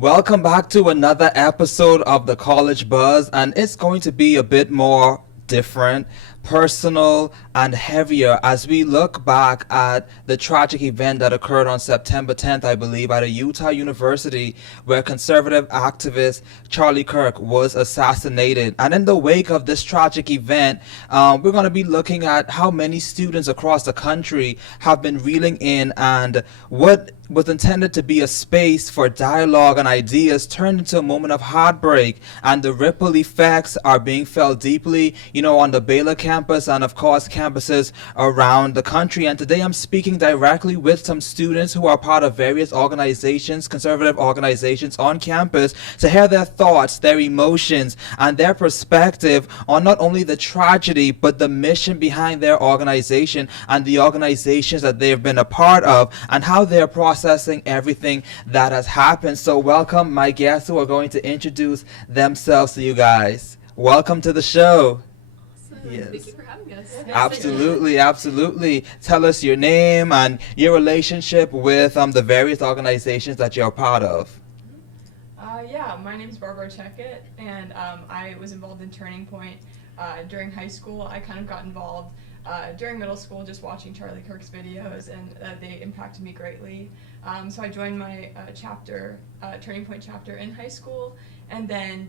Welcome back to another episode of the College Buzz, and it's going to be a bit more different, personal, and heavier as we look back at the tragic event that occurred on September 10th, I believe, at a Utah University where conservative activist Charlie Kirk was assassinated. And in the wake of this tragic event, we're going to be looking at how many students across the country have been reeling in and what was intended to be a space for dialogue and ideas turned into a moment of heartbreak, and the ripple effects are being felt deeply, on the Baylor campus and of course campuses around the country. And today I'm speaking directly with some students who are part of various organizations, conservative organizations on campus, to hear their thoughts, their emotions, and their perspective on not only the tragedy but the mission behind their organization and the organizations that they've been a part of and how they're processing everything that has happened. So welcome my guests who are going to introduce themselves to you guys. Welcome to the show. Awesome. Yes. Thank you for having us. Absolutely. Tell us your name and your relationship with the various organizations that you're a part of. Yeah, my name's Barbara Checkett, and I was involved in Turning Point during high school. I kind of got involved during middle school just watching Charlie Kirk's videos, and they impacted me greatly. So I joined my Turning Point chapter in high school, and then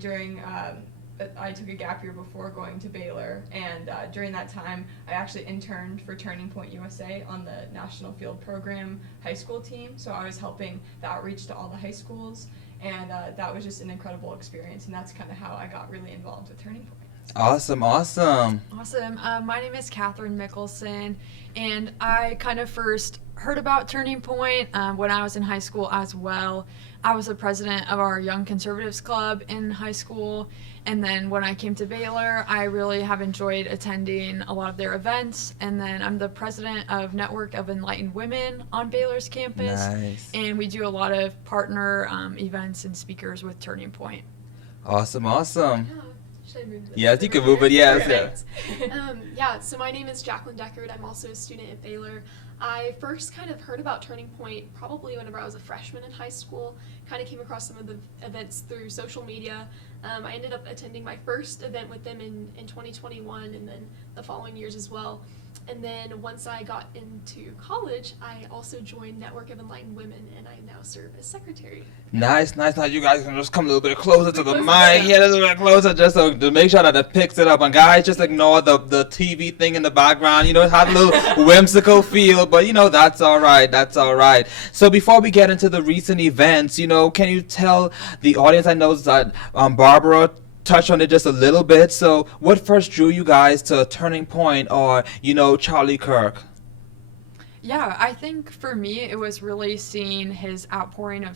I took a gap year before going to Baylor, and during that time I actually interned for Turning Point USA on the National Field Program high school team. So I was helping the outreach to all the high schools, and that was just an incredible experience, and that's kind of how I got really involved with Turning Point. Awesome. My name is Catherine Mickelson, and I kind of first heard about Turning Point when I was in high school as well. I was the president of our Young Conservatives Club in high school, and then when I came to Baylor, I really have enjoyed attending a lot of their events, and then I'm the president of Network of Enlightened Women on Baylor's campus. Nice. And we do a lot of partner events and speakers with Turning Point. Awesome. Should I move this? Yes, you can move it. Yes. Perfect. So my name is Jacqueline Deckard. I'm also a student at Baylor. I first kind of heard about Turning Point probably whenever I was a freshman in high school. Kind of came across some of the events through social media. I ended up attending my first event with them in 2021, and then the following years as well. And then once I got into college, I also joined Network of Enlightened Women, and I now serve as secretary. Nice. Now you guys can just come a little bit closer to the mic. Yeah, a little bit closer, just so to make sure that it picks it up. And guys, just ignore the TV thing in the background. It has a little whimsical feel, but that's all right. So before we get into the recent events, can you tell the audience? I know that Barbara touch on it just a little bit. So what first drew you guys to Turning Point or, Charlie Kirk? Yeah, I think for me it was really seeing his outpouring of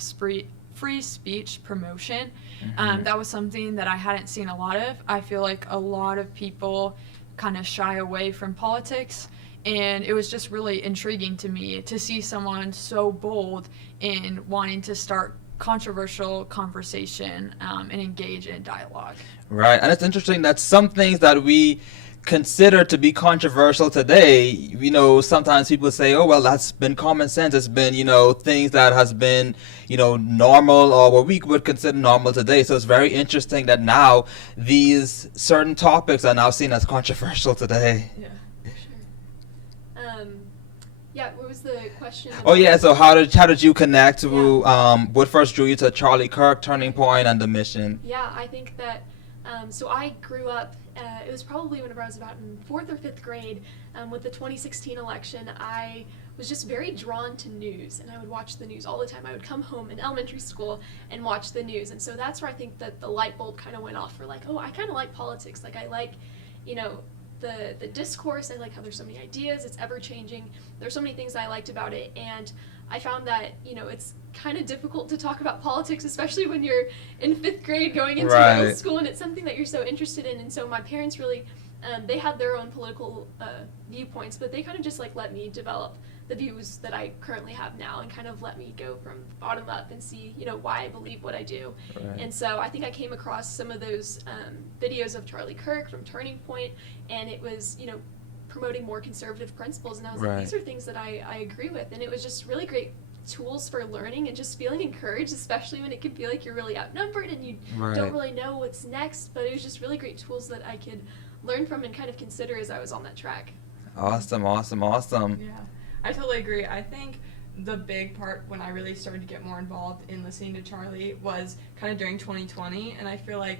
free speech promotion. That was something that I hadn't seen a lot of. I feel like a lot of people kind of shy away from politics, and it was just really intriguing to me to see someone so bold in wanting to start controversial conversation and engage in dialogue. Right, and it's interesting that some things that we consider to be controversial today, sometimes people say, oh, well, that's been common sense. It's been, things that has been, normal or what we would consider normal today. So it's very interesting that now these certain topics are now seen as controversial today. Yeah, sure. What was the question? Oh yeah, so how did you connect to what first drew you to Charlie Kirk, Turning Point, and the mission? Yeah, I think that so I grew up, it was probably whenever I was about in 4th or 5th grade, with the 2016 election. I was just very drawn to news, and I would watch the news all the time. I would come home in elementary school and watch the news, and so that's where I think that the light bulb kind of went off for oh, I kind of like politics. I like, the discourse. I like how there's so many ideas. It's ever changing. There's so many things I liked about it, and I found that it's kind of difficult to talk about politics, especially when you're in 5th grade going into middle school, and it's something that you're so interested in. And so my parents really, they had their own political viewpoints, but they kind of just let me develop the views that I currently have now, and kind of let me go from bottom up and see, why I believe what I do. Right. And so I think I came across some of those videos of Charlie Kirk from Turning Point, and it was, promoting more conservative principles, and I was like, these are things that I agree with, and it was just really great tools for learning and just feeling encouraged, especially when it can feel like you're really outnumbered and you Right. don't really know what's next. But it was just really great tools that I could learn from and kind of consider as I was on that track. Awesome, awesome, awesome. Yeah, I totally agree. I think the big part when I really started to get more involved in listening to Charlie was kind of during 2020, and I feel like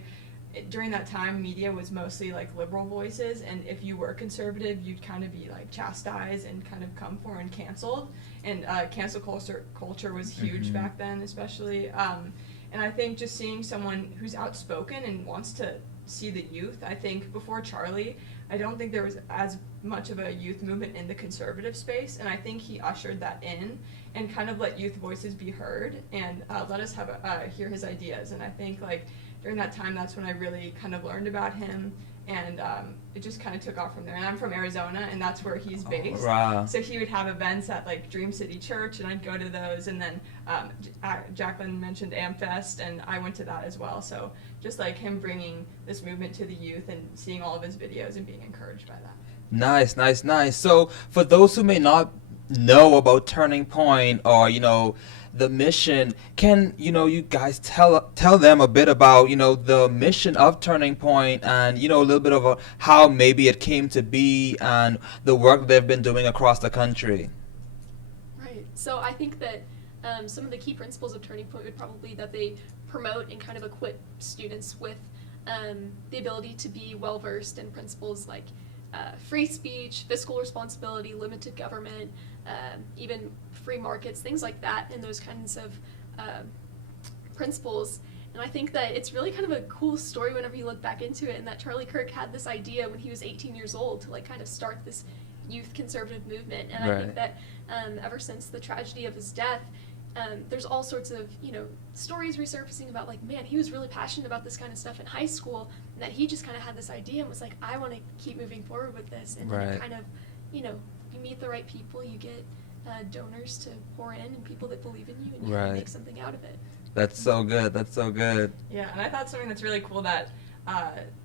during that time media was mostly like liberal voices, and if you were conservative you'd kind of be like chastised and kind of come for and canceled, and cancel culture was huge back then, especially, and I think just seeing someone who's outspoken and wants to see the youth, I think before Charlie I don't think there was as much of a youth movement in the conservative space, and I think he ushered that in and kind of let youth voices be heard and let us have hear his ideas. And I think like during that time, that's when I really kind of learned about him, and it just kind of took off from there. And I'm from Arizona, and that's where he's based. Wow. So he would have events at like Dream City Church, and I'd go to those. And then Jacqueline mentioned AmFest, and I went to that as well. So just like him bringing this movement to the youth and seeing all of his videos and being encouraged by that. Nice, nice, nice. So for those who may not know about Turning Point, or the mission, can you guys tell them a bit about the mission of Turning Point, and a little bit of how maybe it came to be and the work they've been doing across the country? Right. So I think that some of the key principles of Turning Point would probably be that they promote and kind of equip students with the ability to be well versed in principles like free speech, fiscal responsibility, limited government, even free markets, things like that, and those kinds of principles. And I think that it's really kind of a cool story whenever you look back into it, and that Charlie Kirk had this idea when he was 18 years old to like kind of start this youth conservative movement. And I think that ever since the tragedy of his death, there's all sorts of stories resurfacing about like, man, he was really passionate about this kind of stuff in high school, and that he just kind of had this idea and was like, I want to keep moving forward with this. And then it kind of, you meet the right people, you get donors to pour in and people that believe in you, and you can make something out of it. That's so good. That's so good. Yeah, and I thought something that's really cool that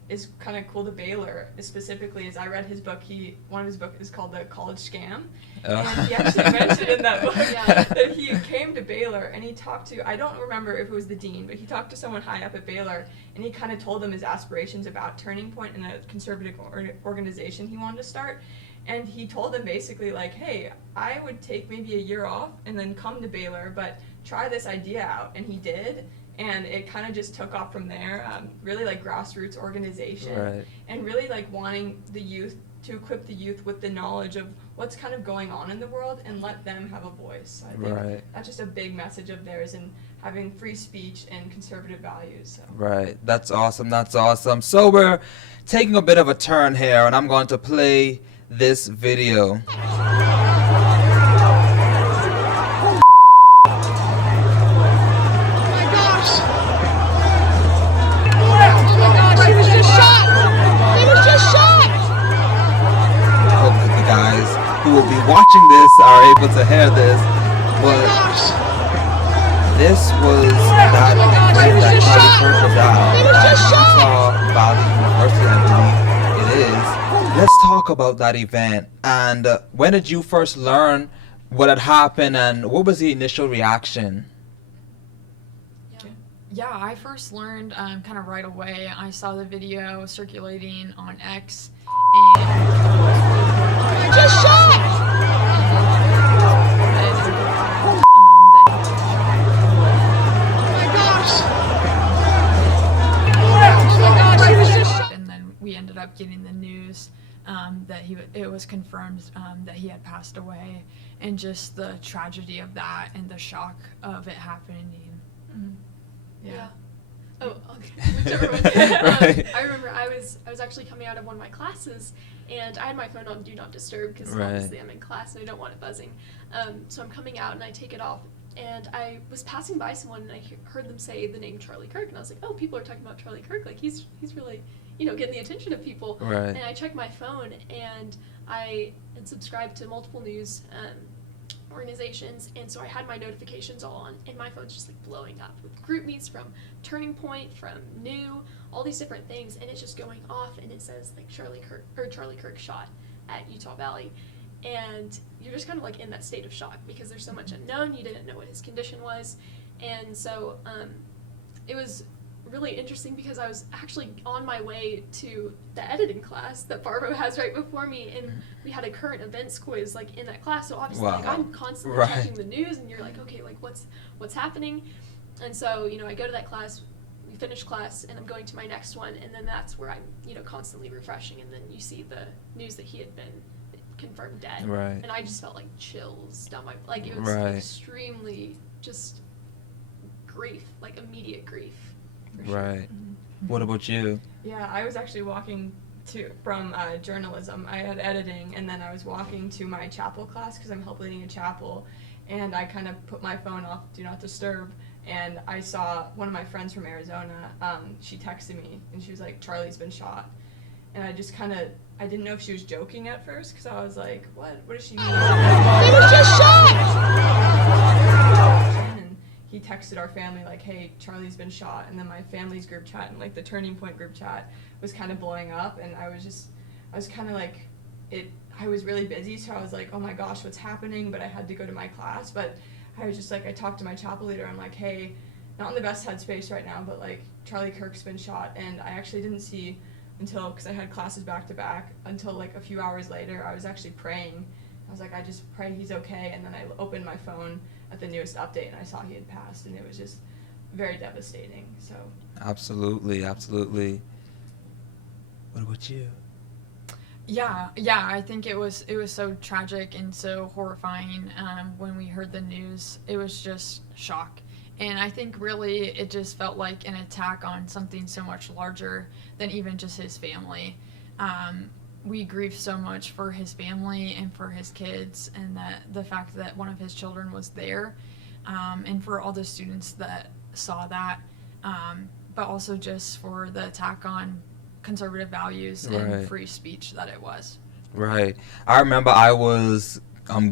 is kind of cool to Baylor specifically is I read his book. One of his books is called The College Scam, and he actually mentioned in that book that he came to Baylor and he talked to, I don't remember if it was the dean, but he talked to someone high up at Baylor, and he kind of told them his aspirations about Turning Point and a conservative organization he wanted to start. And he told them basically like, hey, I would take maybe a year off and then come to Baylor, but try this idea out. And he did, and it kind of just took off from there. Really like grassroots organization, and really like wanting the youth to equip the youth with the knowledge of what's kind of going on in the world and let them have a voice. I think that's just a big message of theirs, and having free speech and conservative values. So. Right. That's awesome. That's awesome. So we're taking a bit of a turn here, and I'm going to play this video. Who will be watching this are able to hear this, but this was that event that Charlie Kirk was at Utah Valley University, I believe it is. Let's talk about that event, and when did you first learn what had happened, and what was the initial reaction? Yeah, I first learned kind of right away. I saw the video circulating on X, and just shot! And then we ended up getting the news that it was confirmed that he had passed away, and just the tragedy of that and the shock of it happening. Yeah. Oh, okay. Whichever one. I remember I was actually coming out of one of my classes, and I had my phone on Do Not Disturb because obviously I'm in class and I don't want it buzzing. So I'm coming out and I take it off, and I was passing by someone and I heard them say the name Charlie Kirk, and I was like, oh, people are talking about Charlie Kirk, like he's really getting the attention of people. And I checked my phone, and I had subscribed to multiple news organizations, and so I had my notifications all on, and my phone's just like blowing up with group meets from Turning Point, from New, all these different things, and it's just going off, and it says like Charlie Kirk shot at Utah Valley. and you're just kind of like in that state of shock because there's so much unknown. You didn't know what his condition was, and so it was really interesting because I was actually on my way to the editing class that Barbo has right before me, and we had a current events quiz like in that class. So obviously, like I'm constantly checking the news, and you're like, okay, like what's happening, and so I go to that class. We finish class, and I'm going to my next one, and then that's where I'm constantly refreshing, and then you see the news that he had been confirmed dead, Right. and I just felt like chills down my it was Right. extremely just grief, like immediate grief. For sure. Right. What about you? Yeah, I was actually walking from journalism. I had editing, and then I was walking to my chapel class because I'm help leading a chapel, and I kind of put my phone off do not disturb, and I saw one of my friends from Arizona. She texted me, and she was like, "Charlie's been shot," and I just I didn't know if she was joking at first because I was like, "What does she mean?" He was just shot. And he texted our family like, "Hey, Charlie's been shot," and then my family's group chat and like the Turning Point group chat was kind of blowing up, and I was kind of like, I was really busy, so I was like, "Oh my gosh, what's happening?" But I had to go to my class, but I was just like, I talked to my chapel leader. I'm like, "Hey, not in the best headspace right now, but like Charlie Kirk's been shot," and I actually didn't see until, because I had classes back to back, until like a few hours later. I was actually praying. I was like, I just pray he's okay, and then I opened my phone at the newest update, and I saw he had passed, and it was just very devastating. So Absolutely. What about you? Yeah, I think it was so tragic and so horrifying. When we heard the news, it was just shock. And I think really it just felt like an attack on something so much larger than even just his family. We grieve so much for his family and for his kids, and that the fact that one of his children was there, and for all the students that saw that, but also just for the attack on conservative values and Right. free speech that it was. Right. I remember I was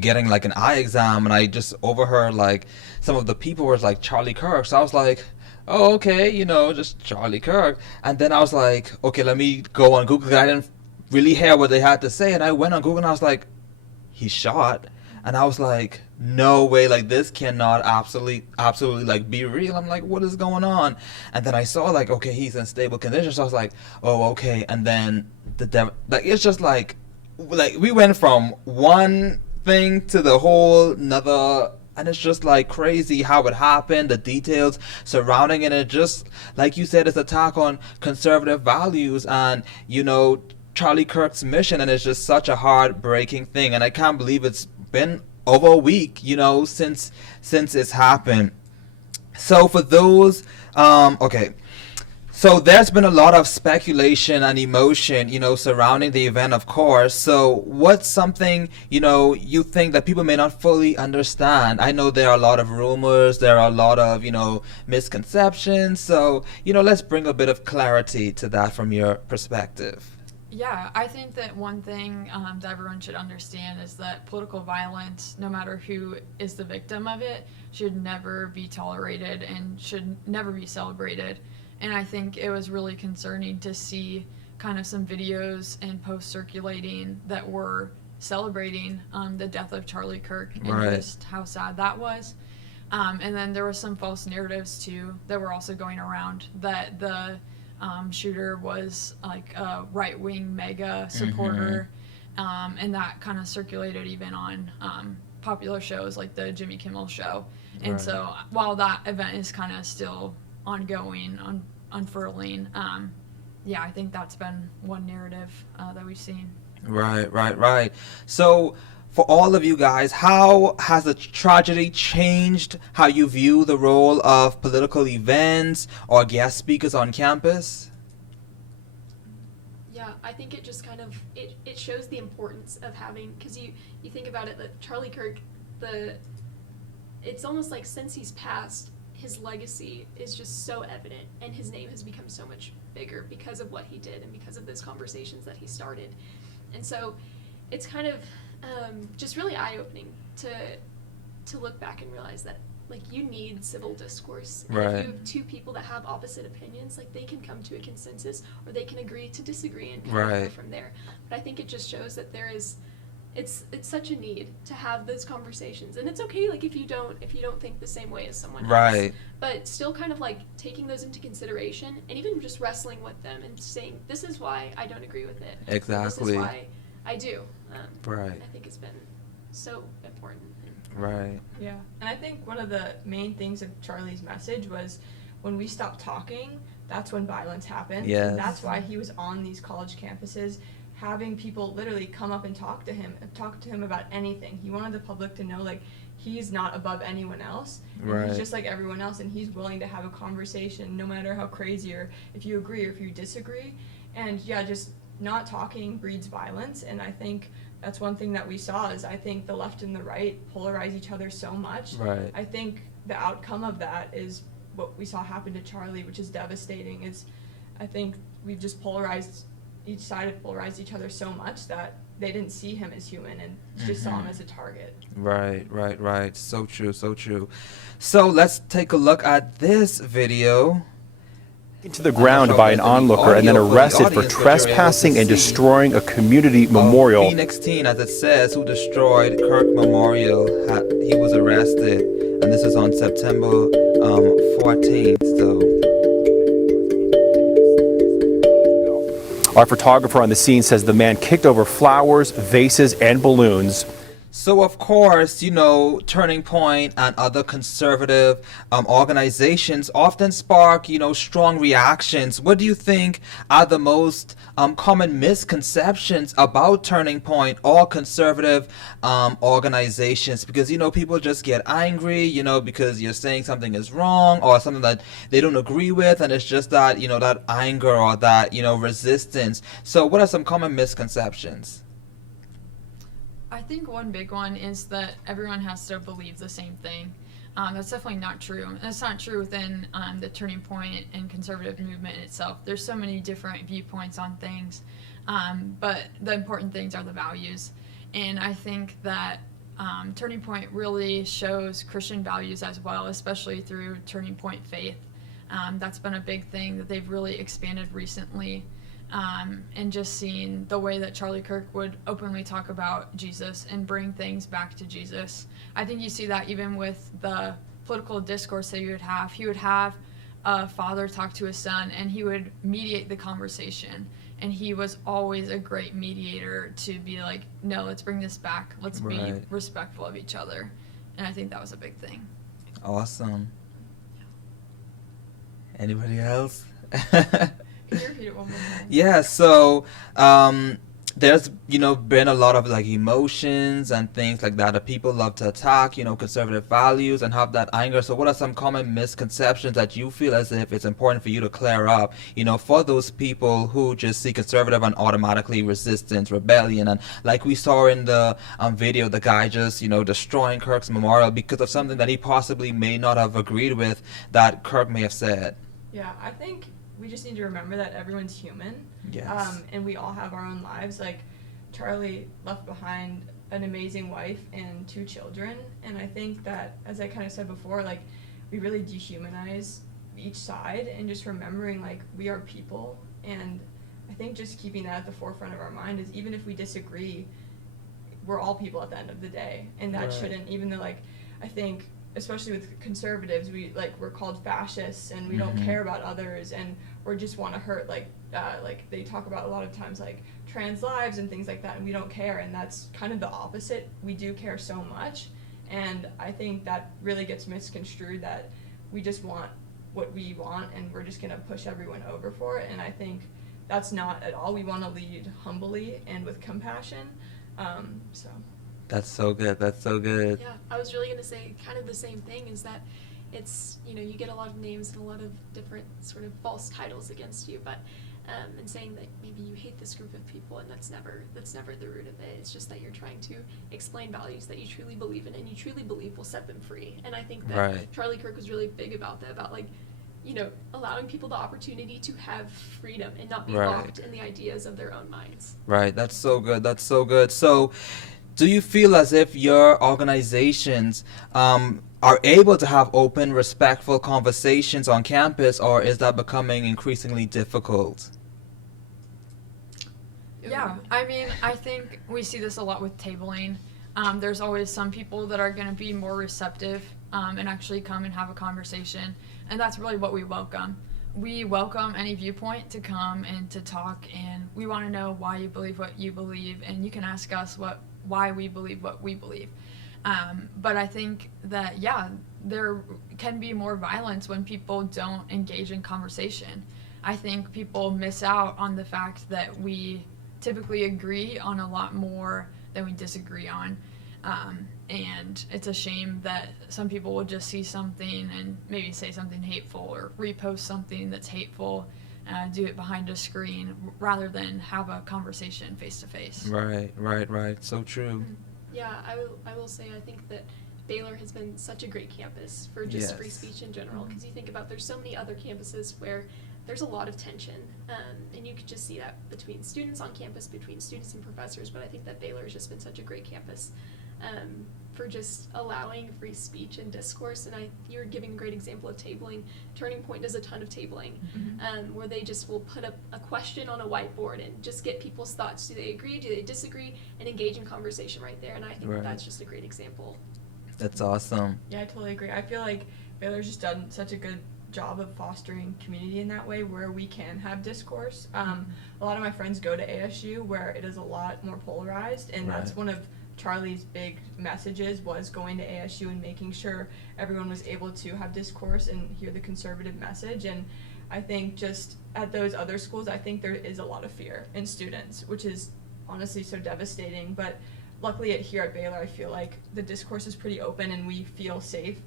getting like an eye exam, and I just overheard like some of the people were like Charlie Kirk. So I was like, oh, okay, just Charlie Kirk. And then I was like, okay, let me go on Google. I didn't really hear what they had to say, and I went on Google, and I was like, he's shot. And I was like, no way, like this cannot absolutely like be real. I'm like, what is going on? And then I saw like, okay, he's in stable condition. So I was like, oh, okay. And then like it's just like we went from one thing to the whole another, and it's just like crazy how it happened, the details surrounding it. And just like you said, it's an attack on conservative values and Charlie Kirk's mission, and it's just such a heartbreaking thing. And I can't believe it's been over a week, since it's happened. So for those, okay. So there's been a lot of speculation and emotion, surrounding the event, of course. So what's something, you think that people may not fully understand? I know there are a lot of rumors, there are a lot of, misconceptions. So, let's bring a bit of clarity to that from your perspective. Yeah, I think that one thing that everyone should understand is that political violence, no matter who is the victim of it, should never be tolerated and should never be celebrated. And I think it was really concerning to see kind of some videos and posts circulating that were celebrating the death of Charlie Kirk and Right. just how sad that was. And then there were some false narratives too that were also going around that the shooter was like a right-wing mega supporter, and that kind of circulated even on popular shows like the Jimmy Kimmel Show. And Right. so while that event is kind of still ongoing, unfurling, I think that's been one narrative that we've seen. Right. So for all of you guys, how has the tragedy changed how you view the role of political events or guest speakers on campus? Yeah, I think it just kind of it shows the importance of having, because you think about it, that Charlie Kirk, it's almost like since he's passed, his legacy is just so evident, and his name has become so much bigger because of what he did and because of those conversations that he started. And so it's kind of just really eye-opening to look back and realize that like you need civil discourse. And Right. if you have two people that have opposite opinions, like they can come to a consensus or they can agree to disagree and kind of Right. go from there. But I think it just shows that there is it's such a need to have those conversations, and it's okay like if you don't think the same way as someone else, Right. but still kind of like taking those into consideration and even just wrestling with them and saying, this is why I don't agree with it. Exactly. This is why I do. Right. I think it's been so important. Right. Yeah, and I think one of the main things of Charlie's message was when we stop talking, that's when violence happens. Yes. And that's why he was on these college campuses having people literally come up and talk to him about anything. He wanted the public to know, like, he's not above anyone else. And Right. he's just like everyone else, and he's willing to have a conversation no matter how crazy or if you agree or if you disagree. And yeah, just not talking breeds violence, and I think that's one thing that we saw is I think the left and the right polarize each other so much. Right. I think the outcome of that is what we saw happen to Charlie, which is devastating. Is I think we've just each side have polarized each other so much that they didn't see him as human and just saw him as a target. Right. So true, so true. So let's take a look at this video. To the ground by an onlooker and then arrested for trespassing and destroying a community memorial. Phoenix teen, as it says, who destroyed Kirk Memorial. He was arrested, and this is on September 14th. So Our photographer on the scene says the man kicked over flowers, vases, and balloons. So, of course, you know, Turning Point and other conservative organizations often spark, you know, strong reactions. What do you think are the most common misconceptions about Turning Point or conservative organizations? Because, you know, people just get angry, you know, because you're saying something is wrong or something that they don't agree with, and it's just that, you know, that anger or that, you know, resistance. So what are some common misconceptions? I think one big one is that everyone has to believe the same thing. That's definitely not true. That's not true within the Turning Point and conservative movement itself. There's so many different viewpoints on things, but the important things are the values. And I think that Turning Point really shows Christian values as well, especially through Turning Point Faith. That's been a big thing that they've really expanded recently. And just seeing the way that Charlie Kirk would openly talk about Jesus and bring things back to Jesus. I think you see that even with the political discourse that he would have. He would have a father talk to his son, and he would mediate the conversation. And he was always a great mediator to be like, no, let's bring this back. Let's be Right. respectful of each other. And I think that was a big thing. Awesome. Anybody else? Can you repeat it one more time? Yeah, so there's, you know, been a lot of like emotions and things like that people love to attack, you know, conservative values and have that anger. So what are some common misconceptions that you feel as if it's important for you to clear up, you know, for those people who just see conservative and automatically resistance, rebellion, and like we saw in the video, the guy just, you know, destroying Kirk's memorial because of something that he possibly may not have agreed with that Kirk may have said. Yeah, I think we just need to remember that everyone's human. Yes. And we all have our own lives. Like, Charlie left behind an amazing wife and 2 children. And I think that, as I kind of said before, like, we really dehumanize each side and just remembering, like, we are people. And I think just keeping that at the forefront of our mind is even if we disagree, we're all people at the end of the day. And that Right. shouldn't, even though, like, I think, especially with conservatives, we're called fascists and we don't care about others and we just want to hurt, like they talk about a lot of times like trans lives and things like that, and we don't care, and that's kind of the opposite. We do care so much, and I think that really gets misconstrued that we just want what we want and we're just going to push everyone over for it, and I think that's not at all. We want to lead humbly and with compassion. So That's so good. That's so good. Yeah, I was really going to say kind of the same thing, is that it's, you know, you get a lot of names and a lot of different sort of false titles against you, but and saying that maybe you hate this group of people, and that's never the root of it. It's just that you're trying to explain values that you truly believe in and you truly believe will set them free. And I think that Right. Charlie Kirk was really big about that, about like, you know, allowing people the opportunity to have freedom and not be Right. locked in the ideas of their own minds. Right. That's so good. That's so good. So, do you feel as if your organizations are able to have open, respectful conversations on campus, or is that becoming increasingly difficult? Yeah, I mean, I think we see this a lot with tabling. There's always some people that are going to be more receptive and actually come and have a conversation, and that's really what we welcome. We welcome any viewpoint to come and to talk, and we want to know why you believe what you believe, and you can ask us why we believe what we believe. But I think that, yeah, there can be more violence when people don't engage in conversation. I think people miss out on the fact that we typically agree on a lot more than we disagree on. And it's a shame that some people will just see something and maybe say something hateful or repost something that's hateful, do it behind a screen rather than have a conversation face to face. Right. So true. Yeah, I will say I think that Baylor has been such a great campus for just free speech in general, because you think about there's so many other campuses where there's a lot of tension, and you could just see that between students on campus, between students and professors, but I think that Baylor has just been such a great campus for just allowing free speech and discourse. And you were giving a great example of tabling. Turning Point does a ton of tabling, where they just will put up a question on a whiteboard and just get people's thoughts. Do they agree? Do they disagree? And engage in conversation right there. And I think that's just a great example. That's awesome. Yeah, I totally agree. I feel like Baylor's just done such a good job of fostering community in that way where we can have discourse. A lot of my friends go to ASU where it is a lot more polarized, and that's one of Charlie's big messages, was going to ASU and making sure everyone was able to have discourse and hear the conservative message. And I think just at those other schools, I think there is a lot of fear in students, which is honestly so devastating. But luckily here at Baylor, I feel like the discourse is pretty open and we feel safe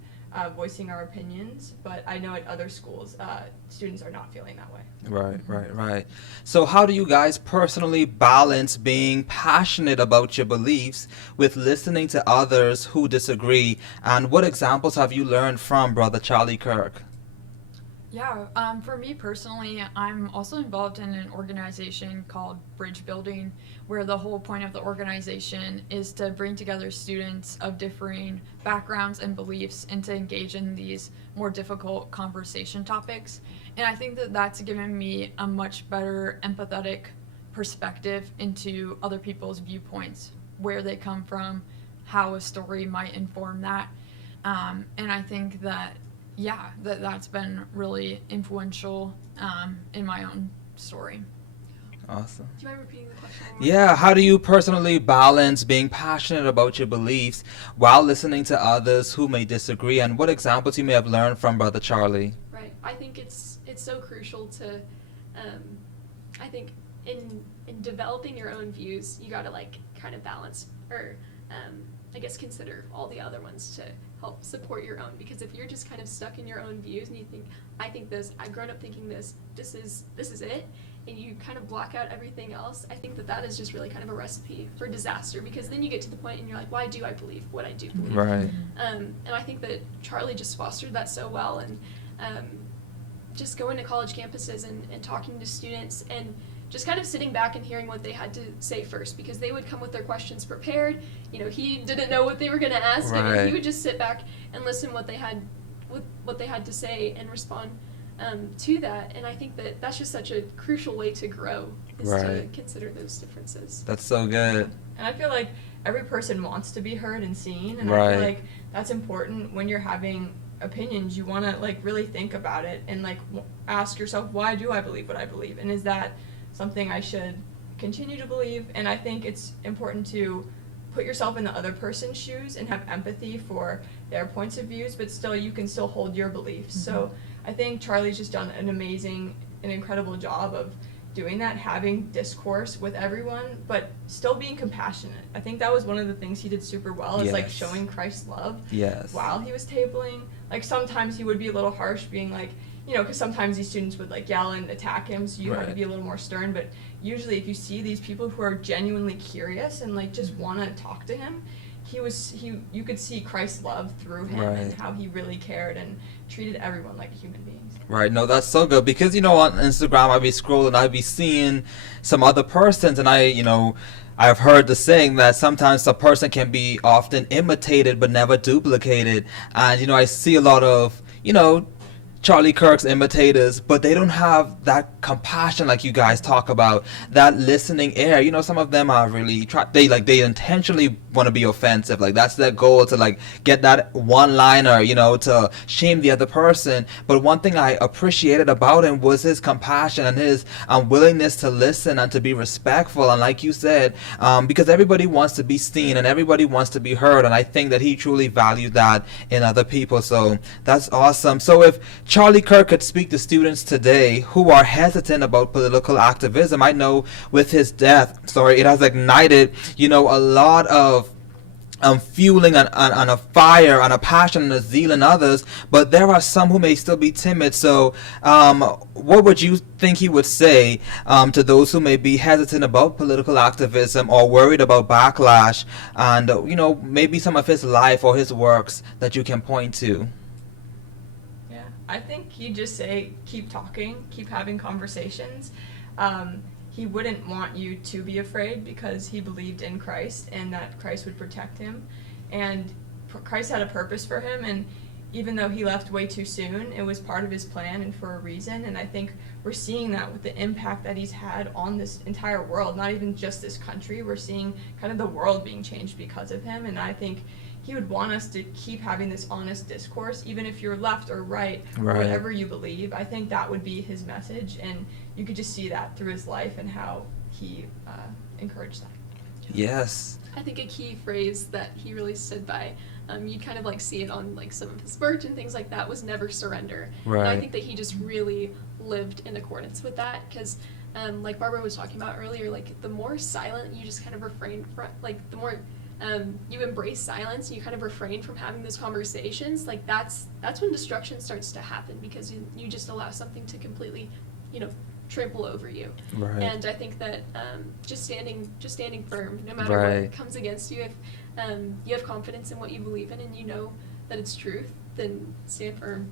voicing our opinions. But I know at other schools, students are not feeling that way. Right. So how do you guys personally balance being passionate about your beliefs with listening to others who disagree? And what examples have you learned from Brother Charlie Kirk? Yeah, for me personally, I'm also involved in an organization called Bridge Building, where the whole point of the organization is to bring together students of differing backgrounds and beliefs and to engage in these more difficult conversation topics. And I think that that's given me a much better empathetic perspective into other people's viewpoints, where they come from, how a story might inform that. And I think that that's been really influential in my own story. Awesome. Do you mind repeating the question one more Yeah, how do you personally balance being passionate about your beliefs while listening to others who may disagree, and what examples you may have learned from Brother Charlie? Right. I think it's so crucial to, I think in developing your own views, you got to kind of balance or I guess consider all the other ones to help support your own. Because if you're just kind of stuck in your own views and you think, I think this, I've grown up thinking this is it, and you kind of block out everything else, I think that is just really kind of a recipe for disaster, because then you get to the point and you're like, why do I believe what I do believe? Right. And I think that Charlie just fostered that so well, and just going to college campuses and talking to students and just kind of sitting back and hearing what they had to say first, because they would come with their questions prepared. He didn't know what they were going to ask, and he would just sit back and listen what they had to say and respond to that. And I think that that's just such a crucial way to grow, is to consider those differences. That's so good. And I feel like every person wants to be heard and seen, and I feel like that's important when you're having opinions. You want to really think about it and ask yourself, why do I believe what I believe, and is that something I should continue to believe? And I think it's important to put yourself in the other person's shoes and have empathy for their points of views, but still you can still hold your beliefs. So I think Charlie's just done an incredible job of doing that, having discourse with everyone, but still being compassionate. I think that was one of the things he did super well, is showing Christ's love while he was tabling. Sometimes he would be a little harsh, being because sometimes these students would yell and attack him, so you have to be a little more stern. But usually if you see these people who are genuinely curious and just want to talk to him, you could see Christ's love through him and how he really cared and treated everyone like human beings. Right, no, that's so good, because on Instagram I'd be scrolling, I'd be seeing some other persons, and I've heard the saying that sometimes a person can be often imitated but never duplicated. And I see a lot of Charlie Kirk's imitators, but they don't have that compassion like you guys talk about, that listening ear. You know, some of them are really they intentionally want to be offensive. Like that's their goal, to like get that one liner, you know, to shame the other person. But one thing I appreciated about him was his compassion and his willingness to listen and to be respectful. And like you said, because everybody wants to be seen and everybody wants to be heard, and I think that he truly valued that in other people. So that's awesome. So if Charlie Kirk could speak to students today who are hesitant about political activism, I know with his death, it has ignited, you know, a lot of fueling on a fire, on a passion, and a zeal in others, but there are some who may still be timid. So what would you think he would say to those who may be hesitant about political activism or worried about backlash, and you know, maybe some of his life or his works that you can point to? Yeah, I think you just say, keep talking, keep having conversations. He wouldn't want you to be afraid because he believed in Christ and that Christ would protect him. And Christ had a purpose for him, and even though he left way too soon, it was part of his plan and for a reason. And I think we're seeing that with the impact that he's had on this entire world, not even just this country. We're seeing kind of the world being changed because of him, and I think he would want us to keep having this honest discourse, even if you're left or right, or whatever you believe. I think that would be his message, and you could just see that through his life and how he encouraged that. Yes. I think a key phrase that he really stood by, you kind of like see it on like some of his merch and things like that, was never surrender. Right. And I think that he just really lived in accordance with that, because like Barbara was talking about earlier, like the more silent you just kind of refrain from, like the more you embrace silence and you kind of refrain from having those conversations, like that's when destruction starts to happen, because you just allow something to completely, you know, trample over you. Right. And I think that just standing firm, no matter what comes against you, if you have confidence in what you believe in and you know that it's truth, then stand firm.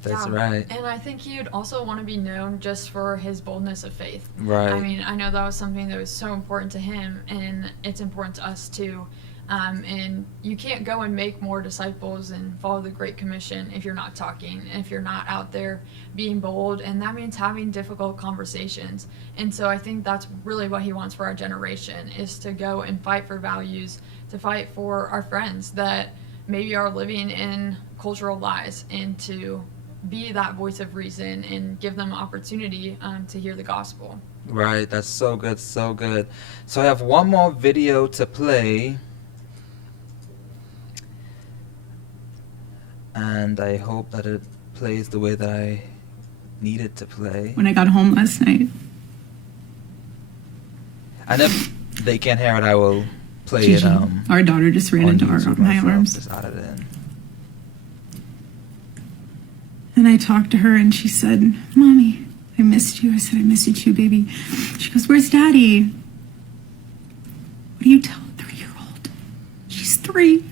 That's right. And I think he'd also want to be known just for his boldness of faith. Right. I mean, I know that was something that was so important to him, and it's important to us too. And you can't go and make more disciples and follow the Great Commission if you're not talking, if you're not out there being bold, and that means having difficult conversations. And so I think that's really what he wants for our generation, is to go and fight for values, to fight for our friends that maybe are living in cultural lies, and to be that voice of reason and give them opportunity to hear the gospel. Right, that's so good, so good. So I have one more video to play, and I hope that it plays the way that I need it to play. When I got home last night, And if they can't hear it, I will play Gigi, it. our daughter just ran on into YouTube my myself, arms. just add it in. And I talked to her and she said, "Mommy, I missed you." I said, "I missed you too, baby." She goes, "Where's Daddy?" What do you tell a 3-year-old? She's 3.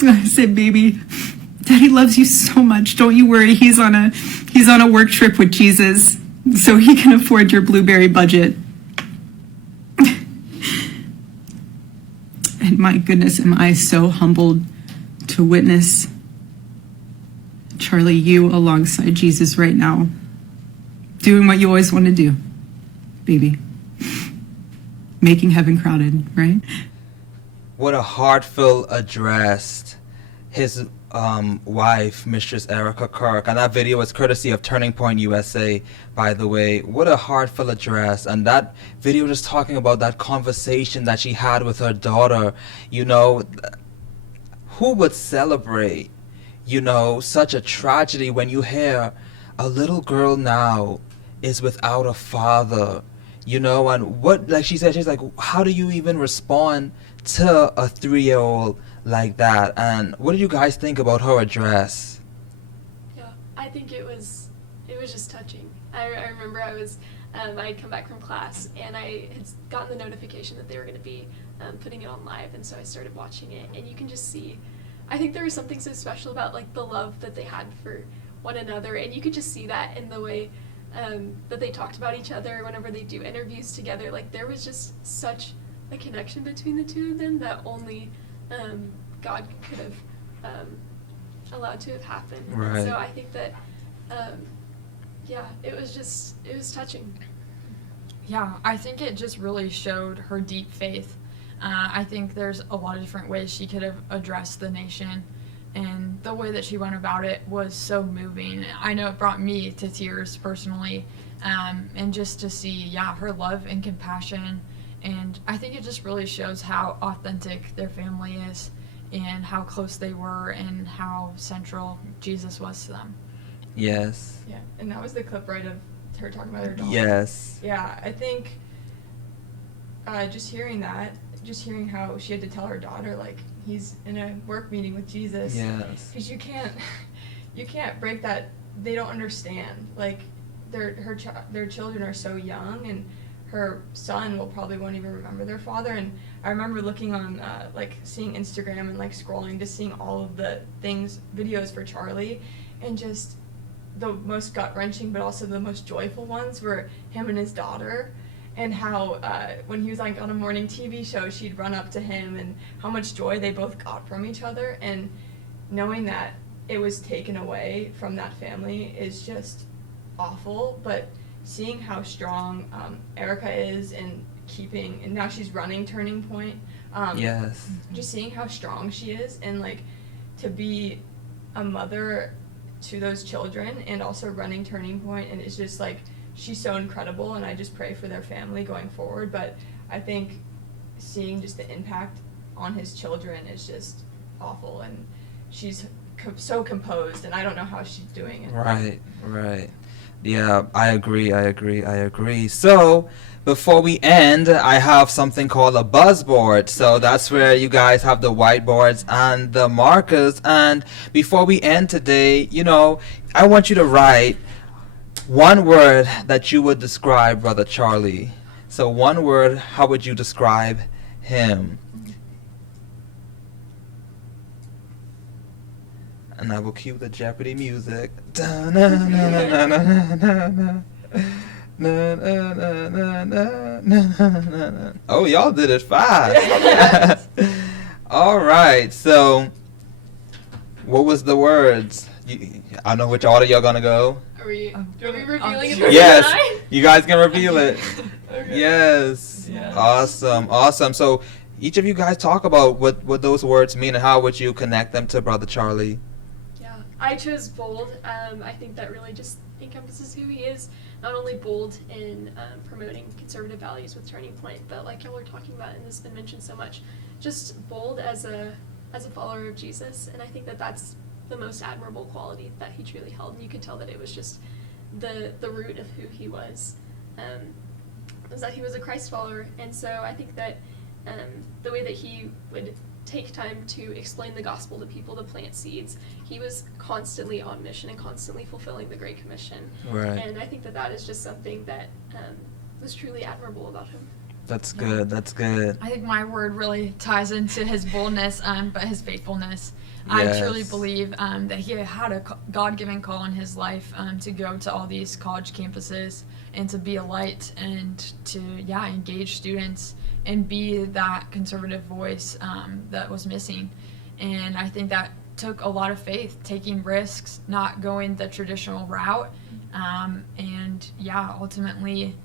I said, "Baby, Daddy loves you so much. Don't you worry. He's on a work trip with Jesus, so he can afford your blueberry budget." And my goodness, am I so humbled to witness, Charlie, you alongside Jesus right now, doing what you always want to do, baby. Making heaven crowded, right? What a heartfelt address. His wife, Mistress Erica Kirk, and that video was courtesy of Turning Point USA, by the way. What a heartfelt address. And that video just talking about that conversation that she had with her daughter. You know, who would celebrate, you know, such a tragedy when you hear a little girl now is without a father, you know? And what, like she said, she's like, how do you even respond to a 3-year-old like that? And what do you guys think about her address? Yeah, I think it was just touching. I remember I had come back from class and I had gotten the notification that they were going to be putting it on live, and so I started watching it, and you can just see, I think there was something so special about like the love that they had for one another, and you could just see that in the way that they talked about each other whenever they do interviews together. Like there was just such a connection between the two of them that only God could have allowed to have happened. Right. And so I think that, it was touching. Yeah, I think it just really showed her deep faith. I think there's a lot of different ways she could have addressed the nation, and the way that she went about it was so moving. I know it brought me to tears personally, and just to see, her love and compassion, and I think it just really shows how authentic their family is, and how close they were, and how central Jesus was to them. Yes. Yeah, and that was the clip, right, of her talking about her daughter. Yes. Yeah, I think just hearing how she had to tell her daughter, like, he's in a work meeting with Jesus. Yes. Because you can't break that. They don't understand. Like, their children are so young, and her son won't even remember their father. And I remember looking on, seeing Instagram and, scrolling, just seeing all of the videos for Charlie, and just the most gut-wrenching but also the most joyful ones were him and his daughter, and how when he was on a morning TV show, she'd run up to him, and how much joy they both got from each other. And knowing that it was taken away from that family is just awful, but seeing how strong Erica is and now she's running Turning Point. Yes. Just seeing how strong she is, and to be a mother to those children and also running Turning Point, and it's just she's so incredible, and I just pray for their family going forward. But I think seeing just the impact on his children is just awful, and she's so composed, and I don't know how she's doing it. Right. Yeah, I agree. So, before we end, I have something called a buzzboard. So that's where you guys have the whiteboards and the markers. And before we end today, I want you to write one word that you would describe Brother Charlie. So one word, how would you describe him? And I will cue the Jeopardy music. Oh, y'all did it fast. All right. So, what was the words? I know which order y'all gonna go. Are we revealing it? Yes, you guys can reveal it. Okay. Yes. Yes. Awesome. So, each of you guys talk about what those words mean and how would you connect them to Brother Charlie. Yeah, I chose bold. I think that really just encompasses who he is. Not only bold in promoting conservative values with Turning Point, but like y'all are talking about, and this has been mentioned so much, just bold as a follower of Jesus. And I think that that's the most admirable quality that he truly held. And you could tell that it was just the root of who he was that he was a Christ follower. And so I think that the way that he would take time to explain the gospel to people, to plant seeds, he was constantly on mission and constantly fulfilling the Great Commission. Right. And I think that that is just something that was truly admirable about him. That's good. I think my word really ties into his boldness, but his faithfulness. Yes. I truly believe that he had a God-given call in his life to go to all these college campuses and to be a light and to engage students and be that conservative voice that was missing. And I think that took a lot of faith, taking risks, not going the traditional route, and ultimately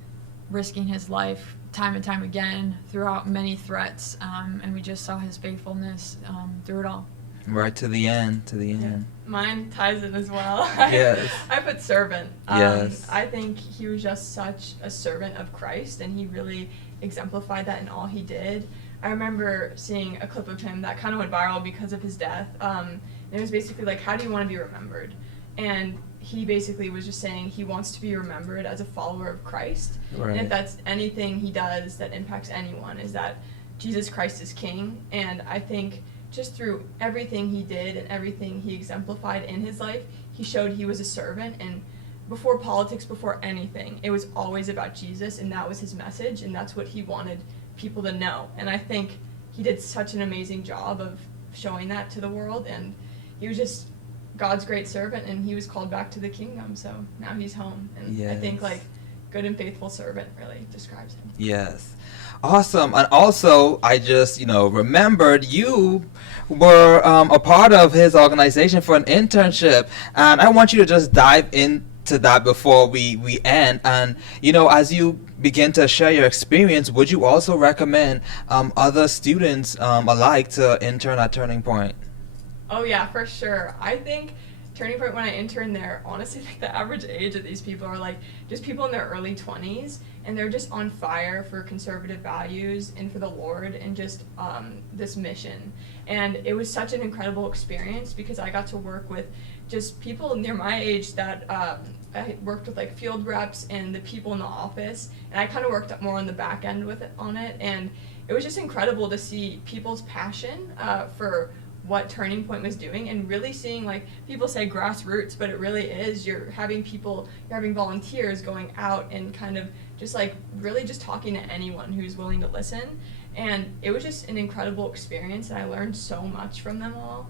risking his life time and time again throughout many threats, and we just saw his faithfulness through it all. Right to the end. Mine ties in as well. Yes. I put servant. Yes. I think he was just such a servant of Christ, and he really exemplified that in all he did. I remember seeing a clip of him that kind of went viral because of his death. And it was basically like, how do you want to be remembered? And he basically was just saying he wants to be remembered as a follower of Christ. Right. And if that's anything he does that impacts anyone, is that Jesus Christ is King. And I think just through everything he did and everything he exemplified in his life, he showed he was a servant. And before politics, before anything, it was always about Jesus, and that was his message, and that's what he wanted people to know. And I think he did such an amazing job of showing that to the world, and he was just God's great servant, and he was called back to the kingdom, so now he's home. And I think Yes. good and faithful servant really describes him. Yes. Awesome. And also, I just, remembered you were a part of his organization for an internship. And I want you to just dive into that before we end. And, as you begin to share your experience, would you also recommend other students alike to intern at Turning Point? Oh yeah, for sure. I think Turning Point, when I interned there, honestly, like the average age of these people are like just people in their early 20s, and they're just on fire for conservative values and for the Lord and just this mission. And it was such an incredible experience because I got to work with just people near my age that I worked with like field reps and the people in the office, and I kind of worked more on the back end on it, and it was just incredible to see people's passion for what Turning Point was doing, and really seeing, like, people say grassroots, but it really is, you're having volunteers going out and kind of just like really just talking to anyone who's willing to listen. And it was just an incredible experience, and I learned so much from them all.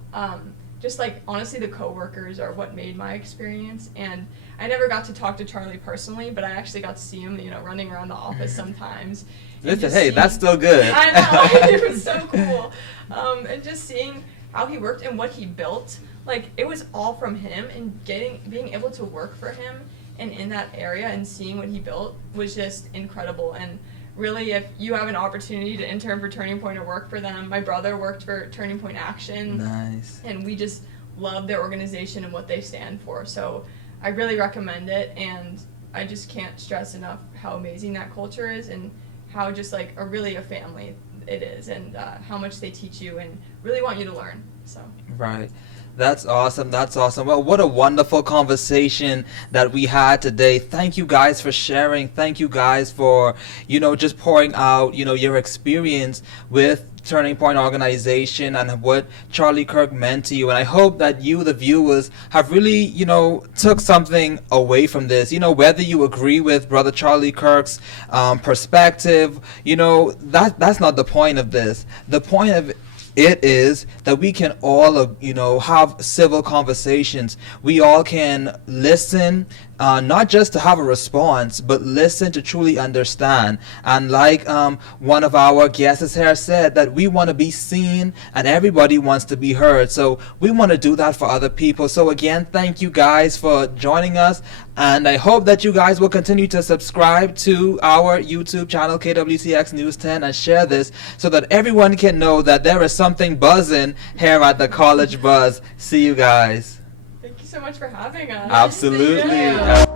Just like, honestly, the coworkers are what made my experience. And I never got to talk to Charlie personally, but I actually got to see him, running around the office sometimes. Listen, hey, that's still good. I know, it was so cool. And just seeing how he worked and what he built, like, it was all from him, and being able to work for him and in that area and seeing what he built was just incredible. And really, if you have an opportunity to intern for Turning Point or work for them, my brother worked for Turning Point Action. Nice. And we just love their organization and what they stand for. So I really recommend it, and I just can't stress enough how amazing that culture is, and how just like a family it is, and how much they teach you and really want you to learn. So Right. That's awesome. That's awesome. Well, what a wonderful conversation that we had today. Thank you guys for sharing. Thank you guys for, just pouring out, your experience with Turning Point organization and what Charlie Kirk meant to you. And I hope that you, the viewers, have really, took something away from this. Whether you agree with Brother Charlie Kirk's perspective, that's not the point of this. The point of it is that we can all, have civil conversations. We all can listen, not just to have a response, but listen to truly understand. And like one of our guests here said, that we want to be seen and everybody wants to be heard. So we want to do that for other people. So again, thank you guys for joining us. And I hope that you guys will continue to subscribe to our YouTube channel, KWTX News 10, and share this so that everyone can know that there is something buzzing here at the College Buzz. See you guys. thank you so much for having us. Absolutely. Thank you.